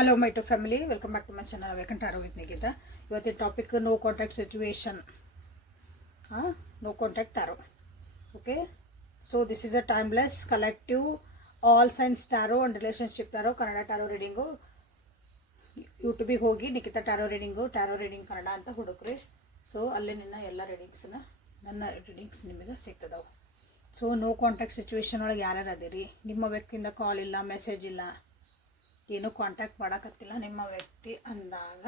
Hello my to family, welcome back to my channel vacant ಆರೋ with Nikhita. ಇವತ್ತಿನ topic no contact situation. No contact ಆರೋ. Okay, so this is a timeless collective all signs tarot and relationship tarot Kannada tarot reading. ಯೂಟ್ಯೂಬಿಗೆ ಹೋಗಿ Nikhita tarot reading Kannada ಅಂತ ಹುಡುಕ್ರಿ. So ಅಲ್ಲಿ ಎಲ್ಲ ರೀಡಿಂಗ್ಸನ್ನ ನನ್ನ readings ನಿಮಗೆ ಸಿಗ್ತದವು. ಸೊ ನೋ ಕಾಂಟ್ಯಾಕ್ಟ್ ಸಿಚುವೇಶನ್ ಒಳಗೆ ಯಾರ್ಯಾರು ಅದಿರಿ, ನಿಮ್ಮ ವ್ಯಕ್ತಿಯಿಂದ ಕಾಲ್ ಇಲ್ಲ, ಮೆಸೇಜ್ ಇಲ್ಲ, ಏನೂ ಕಾಂಟ್ಯಾಕ್ಟ್ ಮಾಡೋಕತ್ತಿಲ್ಲ ನಿಮ್ಮ ವ್ಯಕ್ತಿ ಅಂದಾಗ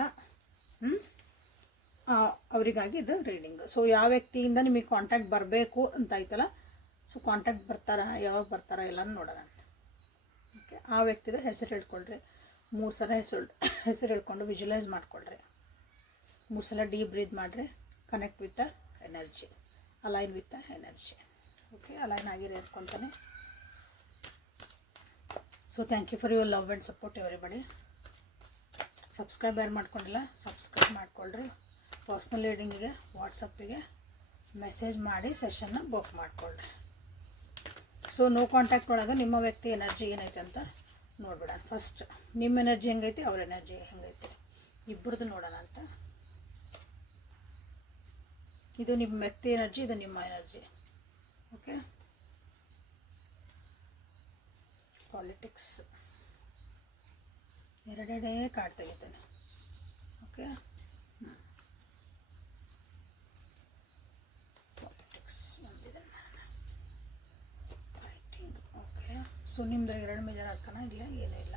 ಅವರಿಗಾಗಿ ಇದು ರೀಡಿಂಗ್. ಸೊ ಯಾವ ವ್ಯಕ್ತಿಯಿಂದ ನಿಮಗೆ ಕಾಂಟ್ಯಾಕ್ಟ್ ಬರಬೇಕು ಅಂತ ಐತಲ್ಲ, ಸೊ ಕಾಂಟ್ಯಾಕ್ಟ್ ಬರ್ತಾರ, ಯಾವಾಗ ಬರ್ತಾರ ಎಲ್ಲನೂ ನೋಡೋಣ ಅಂತ. ಓಕೆ, ಆ ವ್ಯಕ್ತಿದ ಹೆಸರು ಹೇಳ್ಕೊಳ್ರಿ. 3 ಸಲ ಹೆಸರು ಹೇಳ್ಕೊಂಡು ವಿಜುವಲೈಸ್ ಮಾಡ್ಕೊಳ್ರಿ. 3 ಸಲ ಡೀಪ್ ಬ್ರೀತ್ ಮಾಡಿರಿ. Connect with the energy, align with the energy. Okay, align ಆಗಿರಿ ಹೇಳ್ಕೊತಾನೆ. So thank you for your love and support everybody. Subscribe ಯಾರು ಮಾಡ್ಕೊಂಡಿಲ್ಲ, ಸಬ್ಸ್ಕ್ರೈಬ್ ಮಾಡ್ಕೊಳ್ರಿ. ಪರ್ಸ್ನಲ್ ರೀಡಿಂಗಿಗೆ ವಾಟ್ಸಪ್ಪಿಗೆ ಮೆಸೇಜ್ ಮಾಡಿ ಸೆಷನ್ನ ಬುಕ್ ಮಾಡ್ಕೊಳ್ರಿ. ಸೊ ನೋ ಕಾಂಟ್ಯಾಕ್ಟ್ ಒಳಗೆ ನಿಮ್ಮ ವ್ಯಕ್ತಿ ಎನರ್ಜಿ ಏನೈತೆ ಅಂತ ನೋಡ್ಬಿಡ. ಫಸ್ಟ್ ನಿಮ್ಮ ಎನರ್ಜಿ ಹೆಂಗೈತಿ, ಅವ್ರ ಎನರ್ಜಿ ಹೆಂಗೈತಿ, ಇಬ್ಬರದ್ದು ನೋಡೋಣ ಅಂತ. ಇದು ನಿಮ್ಮ ವ್ಯಕ್ತಿ ಎನರ್ಜಿ, ಇದು ನಿಮ್ಮ ಎನರ್ಜಿ. ಓಕೆ, ಪಾಲಿಟಿಕ್ಸ್ ಎರಡೆರಡೇ ಕಾರ್ಡ್ ತೆಗಿತಾನೆ. ಓಕೆ, ಪಾಲಿಟಿಕ್ಸ್ ಒಂದಿದೆ, ಫೈಟಿಂಗ್. ಓಕೆ, ಸೊ ನಿಮ್ದು 2 ಮೇಜರ್ ಹಾಕೋಣ, ಇಲ್ಲ ಏನೂ ಇಲ್ಲ.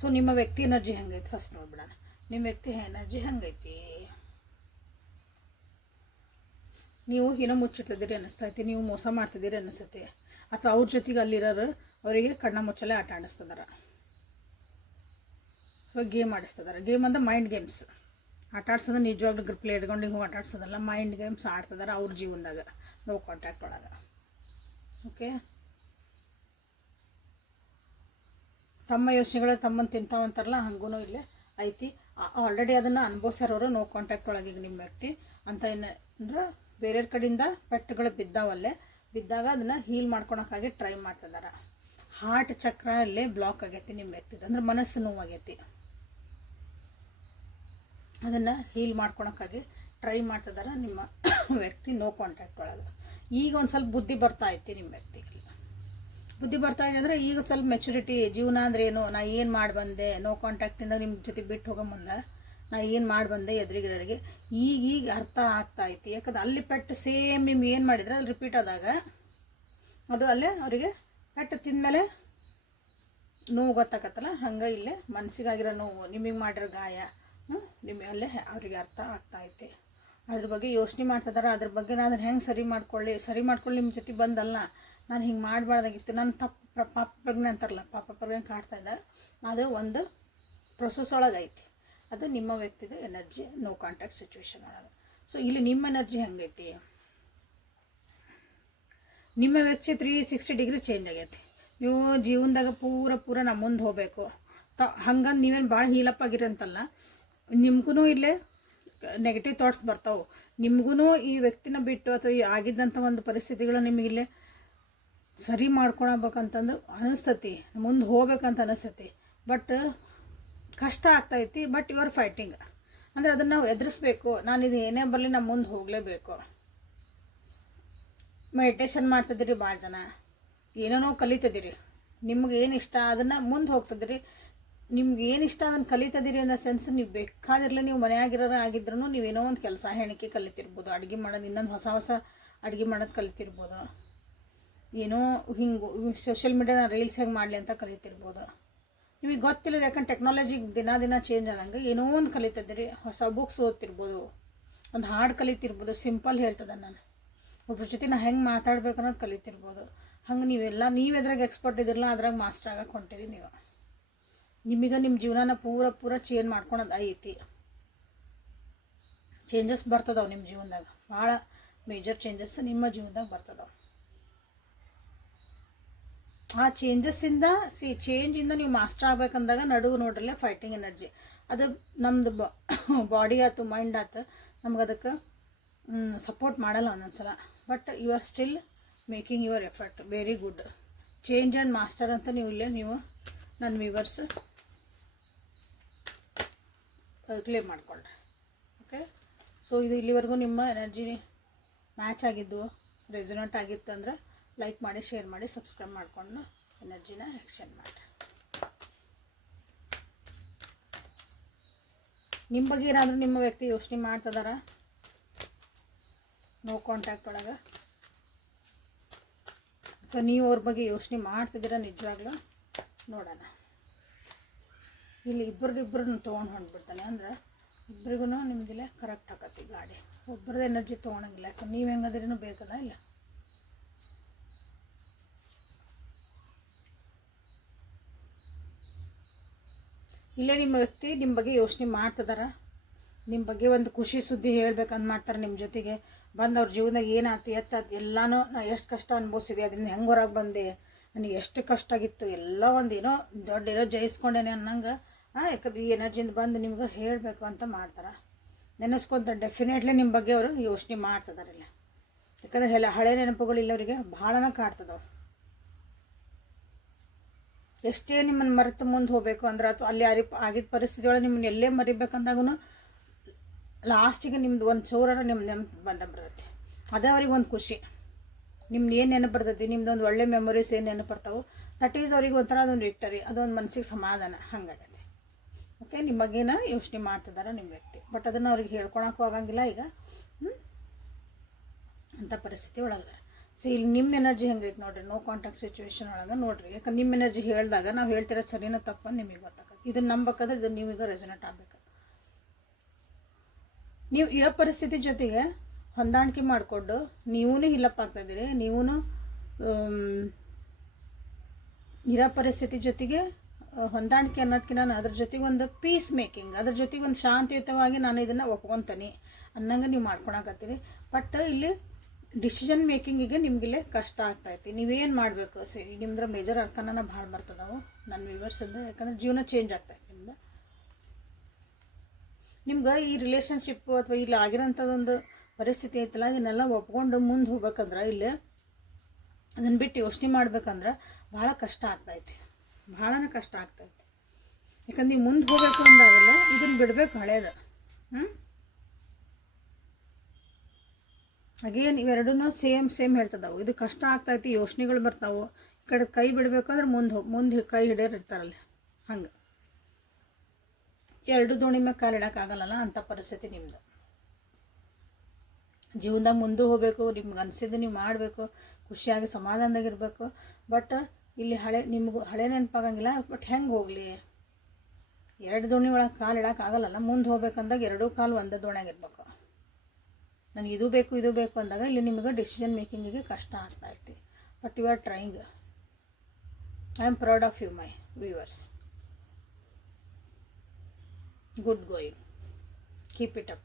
ಸೊ ನಿಮ್ಮ ವ್ಯಕ್ತಿ ಎನರ್ಜಿ ಹೆಂಗೈತಿ ಫಸ್ಟ್ ನೋಡ್ಬಿಡೋಣ. ನಿಮ್ಮ ವ್ಯಕ್ತಿ ಎನರ್ಜಿ ಹೆಂಗೈತಿ, ನೀವು ಏನೋ ಮುಚ್ಚಿಟ್ಟಿದ್ದೀರಿ ಅನ್ನಿಸ್ತೈತಿ, ನೀವು ಮೋಸ ಮಾಡ್ತಿದ್ದೀರಿ ಅನ್ನಿಸ್ತೈತಿ, ಅಥವಾ ಅವ್ರ ಜೊತೆಗೆ ಅಲ್ಲಿರೋರು ಅವರಿಗೆ ಕಣ್ಣ ಮುಚ್ಚಲೇ ಆಟ ಆಡಿಸ್ತದಾರ, ಗೇಮ್ ಆಡಿಸ್ತದಾರ. ಗೇಮ್ ಅಂದ್ರೆ ಮೈಂಡ್ ಗೇಮ್ಸ್ ಆಟ ಆಡ್ಸೋದು, ನಿಜವಾಗ್ಲೂ ಗ್ರಿಪ್ಲೆ ಇಟ್ಕೊಂಡು ಹಿಂಗೆ ಆಟ ಆಡ್ಸೋದಲ್ಲ, ಮೈಂಡ್ ಗೇಮ್ಸ್ ಆಡ್ತಿದಾರ ಅವ್ರ ಜೀವನದಾಗ ನೋ ಕಾಂಟ್ಯಾಕ್ಟ್ ಒಳಗೆ. ಓಕೆ, ತಮ್ಮ ಯೋಚನೆಗಳು ತಮ್ಮನ್ನು ತಿಂತಾವಂತಾರಲ್ಲ, ಹಂಗೂ ಇಲ್ಲೇ ಐತಿ. ಆಲ್ರೆಡಿ ಅದನ್ನು ಅನುಭವಿಸೋರು ನೋ ಕಾಂಟ್ಯಾಕ್ಟ್ ಒಳಗೆ. ಈಗ ನಿಮ್ಮ ವ್ಯಕ್ತಿ ಅಂತ ಏನಂದ್ರೆ ಬೇರೆಯವ್ರ ಕಡೆಯಿಂದ ಪೆಟ್ಟುಗಳು ಬಿದ್ದಾಗ ಅದನ್ನು ಹೀಲ್ ಮಾಡ್ಕೊಳಕ್ಕಾಗಿ ಟ್ರೈ ಮಾಡ್ತಿದ್ದಾರೆ. ಹಾರ್ಟ್ ಚಕ್ರ ಅಲ್ಲೇ ಬ್ಲಾಕ್ ಆಗೈತಿ ನಿಮ್ಮ ವ್ಯಕ್ತಿದು, ಅಂದ್ರೆ ಮನಸ್ಸು ನೋವಾಗೈತಿ. ಅದನ್ನು ಹೀಲ್ ಮಾಡ್ಕೊಳಕ್ಕಾಗಿ ಟ್ರೈ ಮಾಡ್ತಿದ್ದಾರೆ ನಿಮ್ಮ ವ್ಯಕ್ತಿ ನೋ ಕಾಂಟ್ಯಾಕ್ಟ್ ಒಳಗೆ. ಈಗ ಒಂದು ಸ್ವಲ್ಪ ಬುದ್ಧಿ ಬರ್ತಾ ಐತಿ ನಿಮ್ಮ ವ್ಯಕ್ತಿಗೆ. ಬುದ್ಧಿ ಬರ್ತಾ ಇದೆ ಅಂದರೆ ಈಗ ಸ್ವಲ್ಪ ಮೆಚುರಿಟಿ, ಜೀವನ ಅಂದ್ರೆ ಏನು, ನಾ ಏನು ಮಾಡಿ ಬಂದೆ, ನೋ ಕಾಂಟ್ಯಾಕ್ಟಿಂದ ನಿಮ್ಮ ಜೊತೆ ಬಿಟ್ಟು ಹೋಗೋ ಮುಂದೆ ನಾ ಏನು ಮಾಡಿ ಬಂದೆ ಎದುರಿಗಿರೋರಿಗೆ ಈಗ ಅರ್ಥ ಆಗ್ತಾ ಐತಿ. ಯಾಕಂದ್ರೆ ಅಲ್ಲಿ ಪೆಟ್ಟು ಸೇಮ್ ನಿಮ್ಮ ಏನು ಮಾಡಿದ್ರೆ ಅಲ್ಲಿ ರಿಪೀಟ್ ಆದಾಗ ಅದು ಅಲ್ಲೇ ಅವರಿಗೆ ಪೆಟ್ಟು ತಿಂದಮೇಲೆ ನೋವು ಗೊತ್ತಾಗತ್ತಲ್ಲ, ಹಂಗೆ ಇಲ್ಲೇ ಮನಸ್ಸಿಗಾಗಿರೋ ನೋವು, ನಿಮಗೆ ಮಾಡಿರೋ ಗಾಯ ನಿಮಗೆ ಅಲ್ಲೇ ಅವರಿಗೆ ಅರ್ಥ ಆಗ್ತಾ ಐತಿ. ಅದ್ರ ಬಗ್ಗೆ ಯೋಚನೆ ಮಾಡ್ತಿದ್ದಾರೆ. ಅದ್ರ ಬಗ್ಗೆ ನಾನು ಅದನ್ನು ಹೆಂಗೆ ಸರಿ ಮಾಡ್ಕೊಳ್ಳಿ ನಿಮ್ಮ ಜೊತೆ ಬಂದಲ್ಲ, ನಾನು ಹಿಂಗೆ ಮಾಡಬಾರ್ದಾಗಿತ್ತು, ನನ್ನ ಪಾಪ ಪ್ರಜ್ಞೆ ಅಂತಾರಲ್ಲ, ಪಾಪ ಪ್ರಜ್ಞೆ ಕಾಡ್ತಾ ಇದ್ದ, ಅದು ಒಂದು ಪ್ರೊಸೆಸ್ ಒಳಗೆ ಐತಿ. ಅದು ನಿಮ್ಮ ವ್ಯಕ್ತಿದ ಎನರ್ಜಿ ನೋ ಕಾಂಟ್ಯಾಕ್ಟ್ ಸಿಚುವೇಶನ್ ಒಳಗೆ. ಸೊ ಇಲ್ಲಿ ನಿಮ್ಮ ಎನರ್ಜಿ ಹೆಂಗೈತಿ, ನಿಮ್ಮ ವ್ಯಕ್ತಿ 360 ಡಿಗ್ರಿ ಚೇಂಜ್ ಆಗೈತಿ. ನೀವು ಜೀವನದಾಗ ಪೂರ ನಾ ಮುಂದೆ ಹೋಗಬೇಕು ಹಂಗಂದು ನೀವೇನು ಭಾಳ ಹೀಲಪ್ ಆಗಿರಂತಲ್ಲ, ನಿಮ್ಗೂ ಇಲ್ಲೇ ನೆಗೆಟಿವ್ ಥಾಟ್ಸ್ ಬರ್ತಾವೆ. ನಿಮ್ಗೂ ಈ ವ್ಯಕ್ತಿನ ಬಿಟ್ಟು ಅಥವಾ ಆಗಿದ್ದಂಥ ಒಂದು ಪರಿಸ್ಥಿತಿಗಳು ನಿಮಗಿಲ್ಲೇ ಸರಿ ಮಾಡ್ಕೊಳ್ಬೇಕಂತಂದು ಅನಿಸ್ತತಿ, ಮುಂದೆ ಹೋಗ್ಬೇಕಂತ ಅನಿಸ್ತತಿ. ಬಟ್ ಕಷ್ಟ ಆಗ್ತೈತಿ. ಬಟ್ ಯು ಆರ್ ಫೈಟಿಂಗ್, ಅಂದರೆ ಅದನ್ನು ನಾವು ಎದುರಿಸ್ಬೇಕು. ನಾನು ಇದು ಏನೇ ಬರಲಿ ನಾವು ಮುಂದೆ ಹೋಗಲೇಬೇಕು. ಮೆಡಿಟೇಷನ್ ಮಾಡ್ತಿದ್ದೀರಿ, ಭಾಳ ಜನ ಏನೇನೋ ಕಲಿತಿದ್ದೀರಿ, ನಿಮ್ಗೆ ಏನು ಇಷ್ಟ ಅದನ್ನು ಮುಂದೆ ಹೋಗ್ತಿದ್ದೀರಿ. ನಿಮ್ಗೆ ಏನು ಇಷ್ಟ ಅದನ್ನು ಕಲಿತಿದ್ದೀರಿ ಅನ್ನೋ ಸೆನ್ಸ್. ನೀವು ಬೇಕಾದಿರಲಿ, ನೀವು ಮನೆಯಾಗಿರೋರು ಆಗಿದ್ರೂ ನೀವೇನೋ ಒಂದು ಕೆಲಸ ಹೆಣಿಕೆ ಕಲಿತಿರ್ಬೋದು, ಅಡುಗೆ ಮಾಡೋದು, ಇನ್ನೊಂದು ಹೊಸ ಅಡುಗೆ ಮಾಡೋದು ಕಲಿತಿರ್ಬೋದು, ಏನೋ ಹಿಂಗೆ ಸೋಷಿಯಲ್ ಮೀಡಿಯಾದ ರೀಲ್ಸ್ ಹೆಂಗೆ ಮಾಡಲಿ ಅಂತ ಕಲಿತಿರ್ಬೋದು. ನಿಮಗೆ ಗೊತ್ತಿಲ್ಲದೆ, ಯಾಕಂದ್ರೆ ಟೆಕ್ನಾಲಜಿ ದಿನ ಚೇಂಜ್ ಆದಂಗೆ ಏನೋ ಒಂದು ಕಲಿತಿದ್ದೀರಿ. ಹೊಸ ಬುಕ್ಸ್ ಓದ್ತಿರ್ಬೋದು, ಒಂದು ಹಾಡು ಕಲಿತಿರ್ಬೋದು. ಸಿಂಪಲ್ ಹೇಳ್ತದೆ, ನಾನು ಒಬ್ಬರ ಜೊತೆ ನಾ ಹೆಂಗೆ ಮಾತಾಡ್ಬೇಕು ಅನ್ನೋದು ಕಲಿತಿರ್ಬೋದು. ಹಂಗೆ ನೀವು ಎದ್ರಾಗ ಎಕ್ಸ್ಪರ್ಟ್ ಇದಿರಲ್ಲ, ಅದ್ರಾಗ ಮಾಸ್ಟರ್ ಆಗಕ್ಕೆ ಹೊಂಟಿರಿ ನೀವು. ನಿಮಗೆ ನಿಮ್ಮ ಜೀವನನ ಪೂರ ಚೇಂಜ್ ಮಾಡ್ಕೊಳೋದು ಐತಿ. ಚೇಂಜಸ್ ಬರ್ತದವು ನಿಮ್ಮ ಜೀವನದಾಗ, ಭಾಳ ಮೇಜರ್ ಚೇಂಜಸ್ ನಿಮ್ಮ ಜೀವನದಾಗ ಬರ್ತದವು. ಆ ಚೇಂಜಸ್ಸಿಂದ ಚೇಂಜಿಂದ ನೀವು ಮಾಸ್ಟರ್ ಆಗ್ಬೇಕಂದಾಗ ನಡುವು ನೋಡ್ರಲ್ಲೇ ಫೈಟಿಂಗ್ ಎನರ್ಜಿ. ಅದು ನಮ್ಮದು ಬಾಡಿ ಆಯ್ತು, ಮೈಂಡ್ ಆಯ್ತು, ನಮ್ಗೆ ಅದಕ್ಕೆ ಸಪೋರ್ಟ್ ಮಾಡಲ್ಲ ಒಂದೊಂದ್ಸಲ. But you are still making your effort. Very good. Change and master ಅಂತ ನೀವು ಇಲ್ಲೇ ನೀವು ನನ್ನ ವ್ಯೂವರ್ಸ್ ಕ್ಲೇಮ್ ಮಾಡಿಕೊಂಡ್ರೆ. ಓಕೆ, ಸೊ ಇದು ಇಲ್ಲಿವರೆಗೂ ನಿಮ್ಮ ಎನರ್ಜಿ ಮ್ಯಾಚ್ ಆಗಿದ್ದು, ರೆಸೊನೇಟ್ ಆಗಿತ್ತು ಅಂದರೆ ಲೈಕ್ ಮಾಡಿ, ಶೇರ್ ಮಾಡಿ, ಸಬ್ಸ್ಕ್ರೈಬ್ ಮಾಡಿಕೊಂಡು ಎನರ್ಜಿನ ಎಕ್ಸ್ಚೇಂಜ್ ಮಾಡಿ. ನಿಮ್ಮ ಬಗ್ಗೆ ಏನಾದರೂ ನಿಮ್ಮ ವ್ಯಕ್ತಿ ಯೋಚನೆ ಮಾಡ್ತಿದಾರ ನೋ ಕಾಂಟ್ಯಾಕ್ಟ್ ಒಳಗೆ, ಅಥವಾ ನೀವು ಅವ್ರ ಬಗ್ಗೆ ಯೋಚನೆ ಮಾಡ್ತಿದ್ದೀರ ನಿಜವಾಗ್ಲೂ ನೋಡೋಣ. ಇಲ್ಲಿ ಇಬ್ಬರಿಗಿಬ್ಬರನ್ನ ತೊಗೊಂಡು ಹೊಂಟ್ಬಿಡ್ತಾನೆ ಅಂದ್ರೆ ಇಬ್ಬರಿಗೂ ನಿಮ್ದಿಲ್ಲ ಕರೆಕ್ಟ್ ಆಕತಿ ಗಾಡಿ. ಒಬ್ಬರದ್ದು ಎನರ್ಜಿ ತೊಗೊಳಂಗಿಲ್ಲ, ಯಾಕಂದ್ರೆ ನೀವು ಹೆಂಗದ್ರೂ ಬೇಕಲ್ಲ. ಇಲ್ಲ ಇಲ್ಲೇ ನಿಮ್ಮ ವ್ಯಕ್ತಿ ನಿಮ್ಮ ಬಗ್ಗೆ ಯೋಚನೆ ಮಾಡ್ತಿದಾರ, ನಿಮ್ಮ ಬಗ್ಗೆ ಒಂದು ಖುಷಿ ಸುದ್ದಿ ಹೇಳ್ಬೇಕಂತ ಮಾಡ್ತಾರೆ. ನಿಮ್ಮ ಜೊತೆಗೆ ಬಂದು ಅವ್ರ ಜೀವನದಾಗ ಏನಾಯ್ತು ಎತ್ತಾಯ್ತು ಎಲ್ಲನೂ ನಾ ಎಷ್ಟು ಕಷ್ಟ ಅನುಭವಿಸಿದೆ, ಅದರಿಂದ ಹೆಂಗೆ ಹೊರಗೆ ಬಂದೆ, ನನಗೆ ಎಷ್ಟು ಕಷ್ಟ ಆಗಿತ್ತು ಎಲ್ಲ ಒಂದು ಏನೋ ದೊಡ್ಡ ಏನೋ ಜಯಿಸ್ಕೊಂಡೇನೆ ಅನ್ನಂಗೆ ಯಾಕಂದ್ರೆ ಈ ಎನರ್ಜಿಯಿಂದ ಬಂದು ನಿಮ್ಗೆ ಹೇಳಬೇಕು ಅಂತ ಮಾಡ್ತಾರೆ. ನೆನೆಸ್ಕೊಂತ ಡೆಫಿನೆಟ್ಲಿ ನಿಮ್ಮ ಬಗ್ಗೆ ಅವರು ಯೋಚನೆ ಮಾಡ್ತಿದಾರಿಲ್ಲ. ಯಾಕಂದ್ರೆ ಹಳೆ ನೆನಪುಗಳಿಲ್ಲ ಅವರಿಗೆ ಭಾಳನ ಕಾಡ್ತದವು. ಎಷ್ಟೇ ನಿಮ್ಮನ್ನು ಮರೆತು ಮುಂದೆ ಹೋಗಬೇಕು ಅಂದ್ರೆ ಅಥವಾ ಅಲ್ಲಿ ಆಗಿದ್ದ ಪರಿಸ್ಥಿತಿ ಒಳಗೆ ನಿಮ್ಮನ್ನ ಎಲ್ಲೇ ಮರಿಬೇಕಂದಾಗೂ ಲಾಸ್ಟಿಗೆ ನಿಮ್ದು ಒಂದು ಚೂರ ನಿಮ್ಮ ನೆನಪು ಬರ್ತೈತಿ. ಅದೇ ಅವ್ರಿಗೆ ಒಂದು ಖುಷಿ. ನಿಮ್ದು ಏನು ನೆನಪು ಬರ್ತೈತಿ, ನಿಮ್ದು ಒಂದು ಒಳ್ಳೆ ಮೆಮೊರೀಸ್ ಏನು ನೆನಪು ಬರ್ತಾವೆ, ದಟ್ ಈಸ್ ಅವ್ರಿಗೆ ಒಂಥರ ಅದೊಂದು ವಿಕ್ಟರಿ, ಅದೊಂದು ಮನಸ್ಸಿಗೆ ಸಮಾಧಾನ ಹಂಗಾಗತ್ತೆ. ಓಕೆ, ನಿಮ್ಮ ಬಗ್ಗೆನ ಯೋಚನೆ ಮಾಡ್ತಿದ್ದಾರೆ ನಿಮ್ಮ ವ್ಯಕ್ತಿ, ಬಟ್ ಅದನ್ನು ಅವ್ರಿಗೆ ಹೇಳ್ಕೊಳಕ್ಕೂ ಆಗಂಗಿಲ್ಲ ಈಗ ಅಂಥ ಪರಿಸ್ಥಿತಿ ಒಳಗದಾರೆ. ಸೊ ಇಲ್ಲಿ ನಿಮ್ಮ ಎನರ್ಜಿ ಹೆಂಗೈತೆ ನೋಡಿರಿ, ನೋ ಕಾಂಟ್ಯಾಕ್ಟ್ ಸಿಚುವೇಶನ್ ಒಳಗೆ ನೋಡಿರಿ. ಯಾಕಂದ್ರೆ ನಿಮ್ಮ ಎನರ್ಜಿ ಹೇಳಿದಾಗ ನಾವು ಹೇಳ್ತಿರೋ ಸರಿನೋ ತಪ್ಪಂದು ನಿಮಗೆ ಗೊತ್ತಾಗುತ್ತೆ. ಇದನ್ನು ನಂಬಬೇಕಾದ್ರೆ ಇದು ನೀವೀಗ ರೆಸೊನೇಟ್ ಆಗಬೇಕು. ನೀವು ಇರೋ ಪರಿಸ್ಥಿತಿ ಜೊತೆಗೆ ಹೊಂದಾಣಿಕೆ ಮಾಡಿಕೊಂಡು ನೀವೂ ಹಿಲ್ಲಪ್ ಆಗ್ತಾಯಿದ್ದೀರಿ, ನೀವೂ ಇರೋ ಪರಿಸ್ಥಿತಿ ಜೊತೆಗೆ ಹೊಂದಾಣಿಕೆ ಅನ್ನೋದಕ್ಕೆ ನಾನು ಅದ್ರ ಜೊತೆಗೆ ಒಂದು ಪೀಸ್ ಮೇಕಿಂಗ್, ಅದ್ರ ಜೊತೆಗೆ ಒಂದು ಶಾಂತಿಯುತವಾಗಿ ನಾನು ಇದನ್ನು ಒಪ್ಕೊತೀನಿ ಅನ್ನಂಗೆ ನೀವು ಮಾಡ್ಕೊಳಕತ್ತೀರಿ. ಬಟ್ ಇಲ್ಲಿ ಡಿಸಿಷನ್ ಮೇಕಿಂಗಿಗೆ ನಿಮಗಿಲ್ಲೇ ಕಷ್ಟ ಆಗ್ತಾಯಿತ್ತು. ನೀವೇನು ಮಾಡಬೇಕು ನಿಮ್ದ್ರ ಮೇಜರ್ ಅರ್ಕನ ಭಾಳ ಬರ್ತದವು ನನ್ನ ವ್ಯೂವರ್ಸಿಂದ. ಯಾಕಂದ್ರೆ ಜೀವನ ಚೇಂಜ್ ಆಗ್ತಾಯಿತ್ತು ನಿಮ್ದು. ನಿಮ್ಗೆ ಈ ರಿಲೇಷನ್ಶಿಪ್ಪು ಅಥವಾ ಇಲ್ಲಿ ಆಗಿರೋಂಥದ್ದೊಂದು ಪರಿಸ್ಥಿತಿ ಐತಲ್ಲ, ಇದನ್ನೆಲ್ಲ ಒಪ್ಕೊಂಡು ಮುಂದೆ ಹೋಗ್ಬೇಕಂದ್ರೆ ಇಲ್ಲಿ ಅದನ್ನು ಬಿಟ್ಟು ಯೋಚನೆ ಮಾಡ್ಬೇಕಂದ್ರೆ ಭಾಳ ಕಷ್ಟ ಆಗ್ತಾಯಿತ್ತು, ಭಾಳನೇ ಕಷ್ಟ ಆಗ್ತಾಯಿತ್ತು. ಯಾಕಂದ್ರೆ ನೀವು ಮುಂದೆ ಹೋಗಬೇಕು ಅಂದಾಗಲ್ಲ ಇದನ್ನು ಬಿಡಬೇಕು ಹಳೇದು. ಅಗೇನ್ ಇವೆರಡೂ ಸೇಮ್ ಹೇಳ್ತದವು. ಇದು ಕಷ್ಟ ಆಗ್ತಾಯಿತ್ತು, ಯೋಚನೆಗಳು ಬರ್ತಾವೆ. ಈ ಕಡೆ ಕೈ ಬಿಡಬೇಕಂದ್ರೆ ಮುಂದೆ ಕೈ ಹಿಡಿಯೋರು ಇರ್ತಾರಲ್ಲ, ಹಂಗೆ ಎರಡು ದೋಣಿ ಮೇಲೆ ಕಾಲಿಡೋಕ್ಕಾಗಲ್ಲ ಅಂಥ ಪರಿಸ್ಥಿತಿ ನಿಮ್ಮದು. ಜೀವನದಾಗ ಮುಂದೆ ಹೋಗಬೇಕು, ನಿಮ್ಗೆ ಅನಿಸಿದ್ದು ನೀವು ಮಾಡಬೇಕು, ಖುಷಿಯಾಗಿ ಸಮಾಧಾನದಾಗಿರ್ಬೇಕು. ಬಟ್ ಇಲ್ಲಿ ನಿಮಗೂ ಹಳೆ ನೆನಪಾಗಂಗಿಲ್ಲ. ಬಟ್ ಹೆಂಗೆ ಹೋಗಲಿ, ಎರಡು ದೋಣಿ ಒಳಗೆ ಕಾಲು ಇಡೋಕ್ಕಾಗಲ್ಲ. ಮುಂದೆ ಹೋಗ್ಬೇಕಂದಾಗ ಎರಡೂ ಕಾಲು ಒಂದೇ ದೋಣಿಯಾಗಿರ್ಬೇಕು. ನನಗೆ ಇದು ಬೇಕು ಅಂದಾಗ ಇಲ್ಲಿ ನಿಮಗೆ ಡಿಸಿಷನ್ ಮೇಕಿಂಗಿಗೆ ಕಷ್ಟ ಆಗ್ತಾಯಿತ್ತು. But you are trying. I am proud of you my viewers. Good going, keep it up.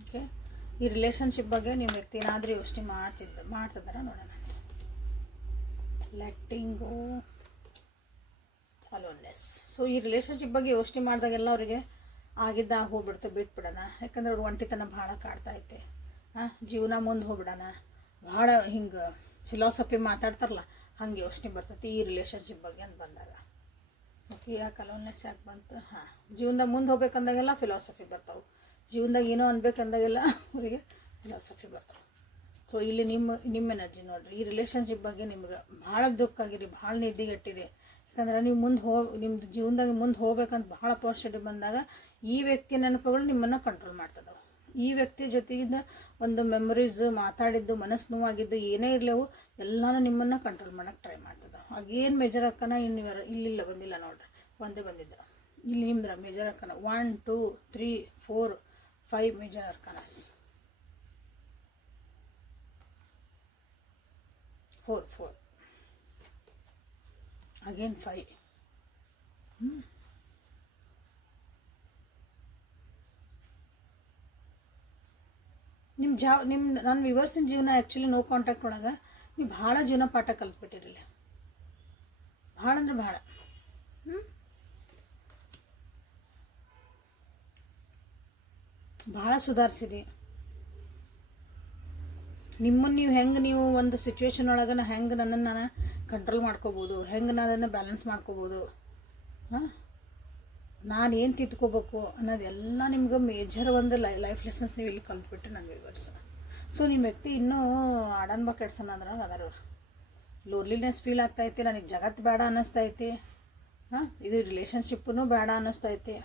Okay, ಈ ರಿಲೇಷನ್ಶಿಪ್ ಬಗ್ಗೆ ನಿಮ್ಮ ವ್ಯಕ್ತಿ ಏನಾದರೂ ಯೋಚನೆ ಮಾಡ್ತಿದ್ದಾರೆ ನೋಡೋಣ. Letting go, aloneness. ಸೊ ಈ ರಿಲೇಷನ್ಶಿಪ್ ಬಗ್ಗೆ ಯೋಚನೆ ಮಾಡಿದಾಗೆಲ್ಲ ಅವರಿಗೆ ಆಗಿದ್ದ ಹೋಗ್ಬಿಡ್ತು, ಬಿಟ್ಬಿಡೋಣ. ಯಾಕಂದ್ರೆ ಅವ್ರು ಒಂಟಿತನ ಭಾಳ ಕಾಡ್ತೈತೆ. ಜೀವನ ಮುಂದೆ ಹೋಗ್ಬಿಡೋಣ, ಭಾಳ ಹಿಂಗೆ ಫಿಲಾಸಫಿ ಮಾತಾಡ್ತಾರಲ್ಲ ಹಂಗೆ ಯೋಚನೆ ಬರ್ತೈತಿ ಈ ರಿಲೇಷನ್ಶಿಪ್ ಬಗ್ಗೆ ಅಂತ ಬಂದಾಗ. ಓಕೆ, ಯಾಕೆ ಅಲೋನ್ನೆಸ್ ಯಾಕೆ ಬಂತು? ಜೀವನದಾಗ ಮುಂದೆ ಹೋಗ್ಬೇಕಂದಾಗೆಲ್ಲ ಫಿಲಾಸಫಿ ಬರ್ತಾವೆ, ಜೀವನದಾಗ ಏನೋ ಅನ್ಬೇಕಂದಾಗೆಲ್ಲ ಅವರಿಗೆ ಫಿಲಾಸಫಿ ಬರ್ತಾವೆ. ಸೊ ಇಲ್ಲಿ ನಿಮ್ಮ ಎನರ್ಜಿ ನೋಡಿರಿ, ಈ ರಿಲೇಷನ್ಶಿಪ್ ಬಗ್ಗೆ ನಿಮ್ಗೆ ಭಾಳ ದುಃಖ ಆಗಿರಿ, ಭಾಳ ನಿದ್ದೆಗೆಟ್ಟಿರಿ. ಯಾಕಂದ್ರೆ ನೀವು ನಿಮ್ಮದು ಜೀವನದಾಗ ಮುಂದೆ ಹೋಗ್ಬೇಕಂತ ಭಾಳ ಪಾಸಿಟಿವ್ ಬಂದಾಗ ಈ ವ್ಯಕ್ತಿ ನೆನಪುಗಳು ನಿಮ್ಮನ್ನು ಕಂಟ್ರೋಲ್ ಮಾಡ್ತದವು. ಈ ವ್ಯಕ್ತಿ ಜೊತೆಗಿಂದ ಒಂದು ಮೆಮೊರೀಸ್, ಮಾತಾಡಿದ್ದು, ಮನಸ್ಸು ನೋವಾಗಿದ್ದು ಏನೇ ಇರಲಿವು ಎಲ್ಲನೂ ನಿಮ್ಮನ್ನು ಕಂಟ್ರೋಲ್ ಮಾಡೋಕ್ಕೆ ಟ್ರೈ ಮಾಡ್ತದೆ. ಆಗೇನು ಮೇಜರ್ ಅಕ್ಕನ ಇಲ್ಲಿಲ್ಲ ಬಂದಿಲ್ಲ ನೋಡ್ರಿ, ಒಂದೇ ಬಂದಿದ್ದು. ಇಲ್ಲಿ ನಿಮ್ದ್ರ ಮೇಜರ್ ಅಕ್ಕನ 1 2 3 4 5 ಮೇಜರ್ ಅರ್ಕನಸ್. 4 ಅಗೇನ್ 5. ನನ್ನ ವ್ಯೂವರ್ಸಿನ ಜೀವನ ಆ್ಯಕ್ಚುಲಿ ನೋ ಕಾಂಟ್ಯಾಕ್ಟ್ ಒಳಗೆ ನೀವು ಭಾಳ ಜೀವನ ಪಾಠ ಕಲ್ತ್ಬಿಟ್ಟಿರಲಿ, ಭಾಳ ಅಂದ್ರೆ ಭಾಳ. ಭಾಳ ಸುಧಾರಿಸಿರಿ ನಿಮ್ಮನ್ನು ನೀವು. ಹೆಂಗೆ ನೀವು ಒಂದು ಸಿಚುವೇಶನ್ ಒಳಗೆ ಹೆಂಗೆ ನನ್ನನ್ನು ಕಂಟ್ರೋಲ್ ಮಾಡ್ಕೋಬೋದು, ಹೆಂಗೆ ನಾನು ಅದನ್ನು ಬ್ಯಾಲೆನ್ಸ್ ಮಾಡ್ಕೋಬೋದು, ಹಾಂ, ನಾನು ಏನು ತಿದ್ಕೋಬೇಕು ಅನ್ನೋದೆಲ್ಲ ನಿಮ್ಗೆ ಮೇಜರ್ ಒಂದು ಲೈಫ್ ಲೆಸನ್ಸ್ ನೀವು ಇಲ್ಲಿ ಕಲ್ತ್ಬಿಟ್ಟು ನನ್ನ ವ್ಯೂವರ್ಸ್. ಸೊ ನಿಮ್ಮ ವ್ಯಕ್ತಿ ಇನ್ನೂ ಆಡನ್ಬ ಕೆಡ್ಸೋಣ ಅದ್ರಾಗ ಅದಾರ. ಲೋನ್ಲಿನೆಸ್ ಫೀಲ್ ಆಗ್ತೈತಿ, ನನಗೆ ಜಗತ್ತು ಬೇಡ ಅನ್ನಿಸ್ತೈತಿ, ಹಾಂ, ಇದು ರಿಲೇಷನ್ಶಿಪ್ಪೂ ಬೇಡ ಅನ್ನಿಸ್ತೈತಿ.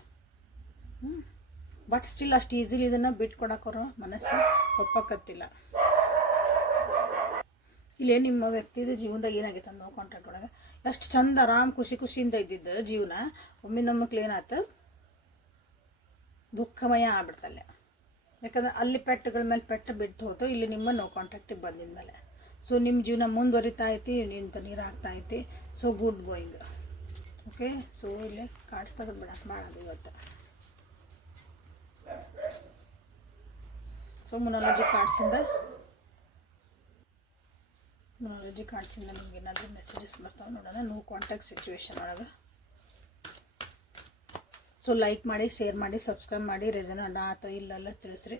ಬಟ್ ಸ್ಟಿಲ್ ಅಷ್ಟು ಈಸಿಲಿ ಇದನ್ನು ಬಿಟ್ಕೊಡೋಕೋರು ಮನಸ್ಸು ಒಪ್ಪಕತ್ತಿಲ್ಲ. ಇಲ್ಲೇ ನಿಮ್ಮ ವ್ಯಕ್ತಿದ ಜೀವನದಾಗ ಏನಾಗೈತೆ ಅನ್ನೋ ಕಾಂಟ್ಯಾಕ್ಟ್ ಒಳಗೆ ಎಷ್ಟು ಚಂದ ಆರಾಮ್ ಖುಷಿಯಿಂದ ಇದ್ದಿದ್ದು ಜೀವನ ಒಮ್ಮೆ ನಮಗೆ ಏನಾಯ್ತು, ದುಃಖಮಯ ಆಗ್ಬಿಡ್ತಲ್ಲೇ. ಯಾಕಂದ್ರೆ ಅಲ್ಲಿ ಪೆಟ್ಟುಗಳ ಮೇಲೆ ಪೆಟ್ಟು ಬಿಟ್ಟು ಹೋತು, ಇಲ್ಲಿ ನಿಮ್ಮ ನೋ ಕಾಂಟ್ಯಾಕ್ಟಿಗೆ ಬಂದಿದ ಮೇಲೆ. ಸೊ ನಿಮ್ಮ ಜೀವನ ಮುಂದುವರಿತಾ ಐತಿ, ನಿಂತ ನೀರು ಆಗ್ತಾ ಐತಿ. So good going. Okay, so ಇಲ್ಲಿ ಕಾರ್ಡ್ಸ್ ತೆಗೆದು ಬಿಡಕ್ಕೆ ಭಾಳ ಅದು ಇವತ್ತು. ಸೊ ಮೊನಾಲಜಿ ಕಾರ್ಡ್ಸಿಂದ ನಿಮ್ಗೆ ಏನಾದರೂ ಮೆಸೇಜಸ್ ಬರ್ತಾವೆ ನೋಡೋಣ. ನೋ ಕಾಂಟ್ಯಾಕ್ಟ್ ಸಿಚುವೇಶನ್ ಒಳಗೆ. ಸೊ ಲೈಕ್ ಮಾಡಿ, ಶೇರ್ ಮಾಡಿ, ಸಬ್ಸ್ಕ್ರೈಬ್ ಮಾಡಿ. ರೆಸನೇಟ್ ಆತ ಇಲ್ಲೆಲ್ಲ ತಿಳಿಸ್ರಿ.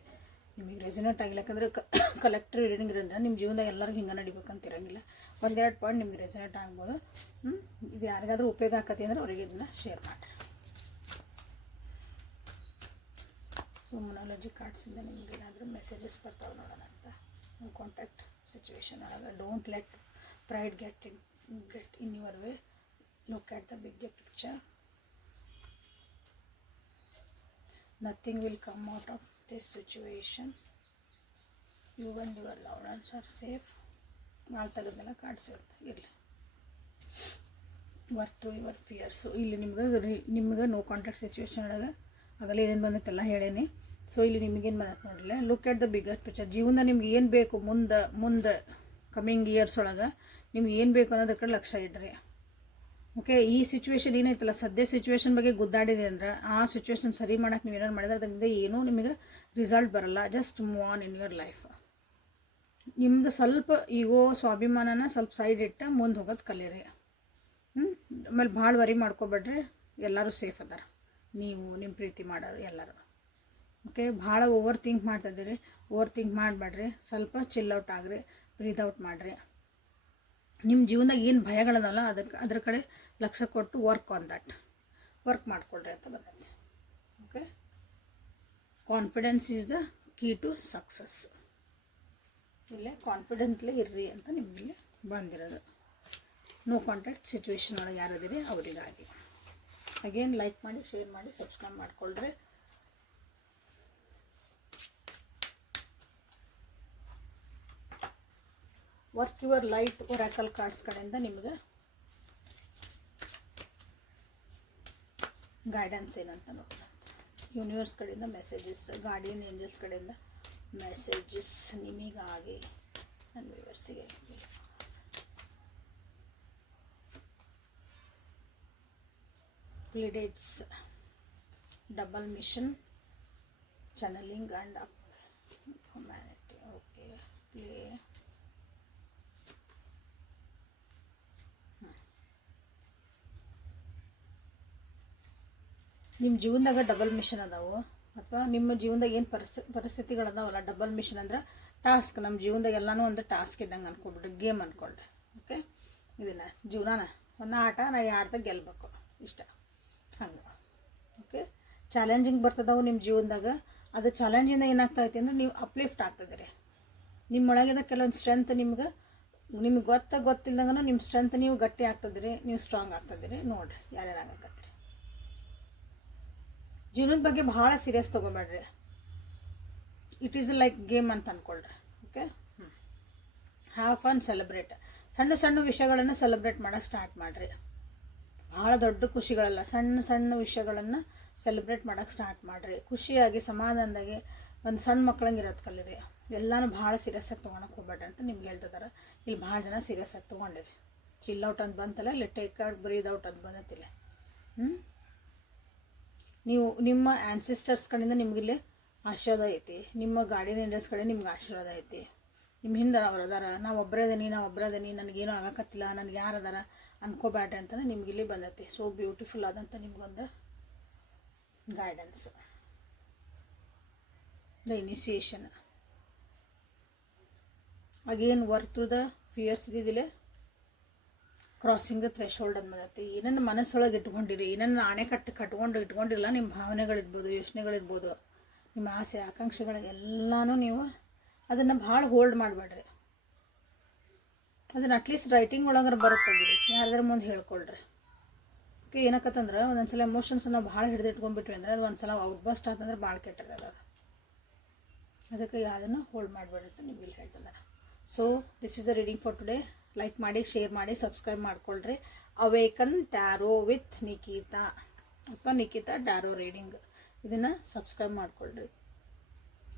ನಿಮಗೆ ರೆಸನೇಟ್ ಆಗಿಲ್ಲ ಯಾಕಂದರೆ ಕಲೆಕ್ಟರ್ ರೀಡಿಂಗ್ ಇರೋದ್ರಿಂದ ನಿಮ್ಮ ಜೀವನದಾಗ ಎಲ್ಲರಿಗೂ ಹಿಂಗೆ ನಡಿಬೇಕಂತ ಇರೋಂಗಿಲ್ಲ. ಒಂದೆರಡು ಪಾಯಿಂಟ್ ನಿಮ್ಗೆ ರೆಸನೇಟ್ ಆಗ್ಬೋದು. ಇದು ಯಾರಿಗಾದ್ರೂ ಉಪಯೋಗ ಆಕತಿ ಅಂದ್ರೆ ಅವ್ರಿಗೆ ಇದನ್ನ ಶೇರ್ ಮಾಡಿ. ಸೊ ಮೊನಾಲಜಿ ಕಾರ್ಡ್ಸಿಂದ ನಿಮ್ಗೆ ಏನಾದರೂ ಮೆಸೇಜಸ್ ಬರ್ತಾವೆ ನೋಡೋಣ ಅಂತ. ಕಾಂಟ್ಯಾಕ್ಟ್ ಸಿಚುವೇಶನ್ ಒಳಗೆ don't let pride get in your way. Look at the bigger picture. Nothing will come out of this situation. You and your loved ones are safe. ನಾಳೆ ತೆಗೆದೆಲ್ಲ cards ಇರಲಿ. Work through your fears. ಇಲ್ಲಿ ನಿಮ್ಗೆ no contact situation ಒಳಗೆ ಆಗಲ್ಲ ಏನೇನು ಬಂದೈತೆಲ್ಲ ಹೇಳೇನಿ. So ಇಲ್ಲಿ ನಿಮಗೇನು ಬಂದೈತೆ ನೋಡಲಿ. Look at the bigger picture. ಜೀವನ ನಿಮ್ಗೆ ಏನು ಬೇಕು ಮುಂದೆ ಕಮಿಂಗ್ ಇಯರ್ಸ್ ಒಳಗೆ ನಿಮ್ಗೆ ಏನು ಬೇಕು ಅನ್ನೋದ್ರ ಕಡೆ ಲಕ್ಷ್ಯ ಇಡ್ರಿ. ಓಕೆ, ಈ ಸಿಚುವೇಶನ್ ಏನೈತಲ್ಲ, ಸದ್ಯ ಸಿಚುವೇಶನ್ ಬಗ್ಗೆ ಗುದ್ದಾಡಿದೆ ಅಂದ್ರೆ ಆ ಸಿಚುವೇಶನ್ ಸರಿ ಮಾಡೋಕ್ಕೆ ನೀವು ಏನಾರು ಮಾಡಿದ್ರೆ ಅದರಿಂದ ಏನೂ ನಿಮಗೆ ರಿಸಲ್ಟ್ ಬರಲ್ಲ. Just move on in your life. ನಿಮ್ಮದು ಸ್ವಲ್ಪ ಈಗೋ ಸ್ವಾಭಿಮಾನನ ಸ್ವಲ್ಪ ಸೈಡ್ ಇಟ್ಟು ಮುಂದೆ ಹೋಗೋದು ಕಲೀರಿ. ಆಮೇಲೆ ಭಾಳ ವರಿ ಮಾಡ್ಕೊಬೇಡ್ರಿ. ಎಲ್ಲರೂ ಸೇಫ್ ಅದಾರ, ನೀವು ನಿಮ್ಮ ಪ್ರೀತಿ ಮಾಡೋರು ಎಲ್ಲರೂ. ಓಕೆ, ಭಾಳ ಓವರ್ ಥಿಂಕ್ ಮಾಡ್ತಾಯಿದ್ದೀರಿ. ಓವರ್ ಥಿಂಕ್ ಮಾಡಬೇಡ್ರಿ. ಸ್ವಲ್ಪ ಚಿಲ್ ಔಟ್ ಆಗ್ರಿ, ಬ್ರೀದ್ ಔಟ್ ಮಾಡಿರಿ. ನಿಮ್ಮ ಜೀವನದಾಗ ಏನು ಭಯಗಳದಲ್ಲ ಅದ್ರ ಕಡೆ ಲಕ್ಷ್ಯ ಕೊಟ್ಟು ವರ್ಕ್ ಆನ್ ದಟ್. ವರ್ಕ್ ಮಾಡಿಕೊಡ್ರಿ ಅಂತ ಬಂದೈತಿ. Okay, confidence is the key to success. ಇಲ್ಲೇ ಕಾನ್ಫಿಡೆಂಟ್ಲಿ ಇರ್ರಿ ಅಂತ ನಿಮ್ಮಲ್ಲಿ ಬಂದಿರೋದು. ನೋ ಕಾಂಟ್ಯಾಕ್ಟ್ ಸಿಚುವೇಶನ್ ಒಳಗೆ ಯಾರದಿರಿ ಅವರಿಗಾಗಿ. ಅಗೇನ್ ಲೈಕ್ ಮಾಡಿ, ಶೇರ್ ಮಾಡಿ, ಸಬ್ಸ್ಕ್ರೈಬ್ ಮಾಡಿಕೊಳ್ರಿ. Work your light oracle cards ಕಡೆಯಿಂದ ನಿಮಗೆ ಗೈಡೆನ್ಸ್ ಏನಂತ ನೋಡೋಣ. ಯೂನಿವರ್ಸ್ ಕಡೆಯಿಂದ ಮೆಸೇಜಸ್, ಗಾರ್ಡಿಯನ್ ಏಂಜಲ್ಸ್ ಕಡೆಯಿಂದ ಮೆಸೇಜಸ್ ನಿಮಗಾಗಿ ನನ್ನ ವ್ಯೂವರ್ಸಿಗೆ. ಪ್ಲಿಡೇಟ್ಸ್, double mission, channelling and up humanity. Okay, play ನಿಮ್ಮ ಜೀವನದಾಗ ಡಬಲ್ ಮಿಷನ್ ಅದಾವು, ಅಥವಾ ನಿಮ್ಮ ಜೀವನದಾಗ ಏನು ಪರಿಸ್ಥಿತಿಗಳದಾವಲ್ಲ. ಡಬಲ್ ಮಿಷನ್ ಅಂದ್ರೆ ಟಾಸ್ಕ್. ನಮ್ಮ ಜೀವನದಾಗ ಎಲ್ಲನೂ ಒಂದು ಟಾಸ್ಕ್ ಇದ್ದಂಗೆ ಅನ್ಕೊಬಿಡ್ರಿ, ಗೇಮ್ ಅಂದ್ಕೊಂಡ್ರಿ. ಓಕೆ, ಇದನ್ನು ಜೀವನನ ಒಂದು ಆಟ, ನಾ ಈ ಆಟದಾಗ ಗೆಲ್ಲಬೇಕು ಇಷ್ಟ ಹಂಗೆ. ಓಕೆ, ಚಾಲೆಂಜಿಂಗ್ ಬರ್ತದವು ನಿಮ್ಮ ಜೀವನದಾಗ. ಅದು ಚಾಲೆಂಜಿಂದ ಏನಾಗ್ತೈತಿ ಅಂದ್ರೆ ನೀವು ಅಪ್ಲಿಫ್ಟ್ ಆಗ್ತದಿರಿ. ನಿಮ್ಮೊಳಗಿದ ಕೆಲವೊಂದು ಸ್ಟ್ರೆಂತ್ ನಿಮ್ಗೆ ಗೊತ್ತಿಲ್ಲದಂಗೆ ನಿಮ್ಮ ಸ್ಟ್ರೆಂತ್ ನೀವು ಗಟ್ಟಿ ಆಗ್ತದಿರಿ, ನೀವು ಸ್ಟ್ರಾಂಗ್ ಆಗ್ತದಿರಿ. ನೋಡಿರಿ ಯಾರ್ಯಾರಾಗತ್ತೀರಿ. ಜೀವನದ ಬಗ್ಗೆ ಭಾಳ ಸೀರಿಯಸ್ ತೊಗೊಬೇಡ್ರಿ. ಇಟ್ ಈಸ್ ಲೈಕ್ ಗೇಮ್ ಅಂತ ಅಂದ್ಕೊಳ್ರಿ. Okay, have fun, celebrate. ಸಣ್ಣ ಸಣ್ಣ ವಿಷಯಗಳನ್ನು ಸೆಲೆಬ್ರೇಟ್ ಮಾಡೋಕ್ಕೆ ಸ್ಟಾರ್ಟ್ ಮಾಡಿರಿ. ಭಾಳ ದೊಡ್ಡ ಖುಷಿಗಳಲ್ಲ, ಸಣ್ಣ ಸಣ್ಣ ವಿಷಯಗಳನ್ನು ಸೆಲೆಬ್ರೇಟ್ ಮಾಡೋಕ್ಕೆ ಸ್ಟಾರ್ಟ್ ಮಾಡಿರಿ. ಖುಷಿಯಾಗಿ ಸಮಾಧಾನದಾಗಿ ಒಂದು ಸಣ್ಣ ಮಕ್ಕಳಂಗೆ ಇರೋದು ಕಲೀರಿ. ಎಲ್ಲನೂ ಭಾಳ ಸೀರಿಯಸ್ ಆಗಿ ತೊಗೊಳಕ್ಕೆ ಹೋಗ್ಬೇಡ್ರಿ ಅಂತ ನಿಮ್ಗೆ ಹೇಳ್ತಿದ್ದಾರೆ. ಇಲ್ಲಿ ಭಾಳ ಜನ ಸೀರಿಯಸ್ ಆಗಿ ತೊಗೊಂಡಿರಿ. ಚಿಲ್ ಔಟ್ ಅಂತ ಬಂತಲ್ಲ, ಇಲ್ಲಿ ಟೇಕ್ ಔಟ್, ಬ್ರೀದ್ ಔಟ್ ಅಂತ ಬಂದತಿಲ್ಲ. ನೀವು ನಿಮ್ಮ ಆ್ಯನ್ಸಿಸ್ಟರ್ಸ್ ಕಡೆಯಿಂದ ನಿಮಗಿಲ್ಲಿ ಆಶೀರ್ವಾದ ಐತಿ. ನಿಮ್ಮ ಗಾರ್ಡಿಯನ್ ಏಂಜಲ್ಸ್ ಕಡೆ ನಿಮ್ಗೆ ಆಶೀರ್ವಾದ ಐತಿ. ನಿಮ್ಮ ಹಿಂದೆ ಅವ್ರು ಅದಾರ. ನಾವು ಒಬ್ಬರದೇನಿ, ನನಗೇನೂ ಆಗಕತ್ತಿಲ್ಲ, ನನಗೆ ಯಾರು ಅದಾರ ಅನ್ಕೋಬೇಡ್ರಿ ಅಂತಲೇ ನಿಮ್ಗಿಲ್ಲಿ ಬಂದೈತಿ. ಸೋ ಬ್ಯೂಟಿಫುಲ್ ಆದಂಥ ನಿಮ್ಗೊಂದು guidance. The initiation. Again work through the fears ಇದ್ದಿದ್ದಿಲ್ಲ. ಕ್ರಾಸಿಂಗ್ ದ ಥ್ರೆಶೋಲ್ಡ್ ಅಂದ್ಬಿಡತ್ತೆ. ಏನನ್ನು ಮನಸ್ಸೊಳಗೆ ಇಟ್ಕೊಂಡಿರಿ, ಏನನ್ನು ಇಟ್ಕೊಂಡಿರಲ್ಲ, ನಿಮ್ಮ ಭಾವನೆಗಳಿರ್ಬೋದು, ಯೋಚನೆಗಳಿರ್ಬೋದು, ನಿಮ್ಮ ಆಸೆ ಆಕಾಂಕ್ಷೆಗಳಿಗೆಲ್ಲನೂ ನೀವು ಅದನ್ನು ಭಾಳ ಹೋಲ್ಡ್ ಮಾಡಬೇಡ್ರಿ. ಅದನ್ನು ಅಟ್ಲೀಸ್ಟ್ ರೈಟಿಂಗ್ ಒಳಗಾರ ಬರುತ್ತಾಗಿರಿ, ಯಾರ್ದಾರ ಮುಂದೆ ಹೇಳ್ಕೊಳ್ರಿ. ಓಕೆ, ಏನಕ್ಕಂತಂದ್ರೆ ಒಂದೊಂದು ಸಲ ಎಮೋಷನ್ಸ್ ನಾವು ಭಾಳ ಹಿಡಿದಿಟ್ಕೊಂಡ್ಬಿಟ್ವಿ ಅಂದರೆ ಅದು ಒಂದು ಸಲ ಔಟ್ಬಸ್ಟ್ ಆತಂದ್ರೆ ಭಾಳ ಕೆಟ್ಟದ. ಅದಕ್ಕೆ ಯಾವುದನ್ನು ಹೋಲ್ಡ್ ಮಾಡಬೇಡಿ ಅಂತ ನೀವು ಇಲ್ಲಿ ಹೇಳ್ತಿದ್ದಾರೆ. So this is the reading for today. Like ಮಾಡಿ, ಶೇರ್ ಮಾಡಿ, ಸಬ್ಸ್ಕ್ರೈಬ್ ಮಾಡ್ಕೊಳ್ರಿ. ಅವೇಕನ್ ಟ್ಯಾರೋ ವಿತ್ ನಿಖಿತಾ ಅಥವಾ ನಿಖಿತಾ ಟ್ಯಾರೋ ರೀಡಿಂಗ್ ಇದನ್ನು ಸಬ್ಸ್ಕ್ರೈಬ್ ಮಾಡ್ಕೊಳ್ರಿ.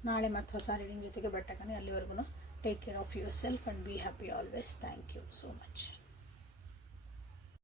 ನಾಳೆ ಮತ್ತೆ ಹೊಸ ರೀಡಿಂಗ್ ಜೊತೆಗೆ ಬೆಟ್ಟಕನೆ. ಅಲ್ಲಿವರೆಗೂ take care of yourself and be happy always. Thank you so much.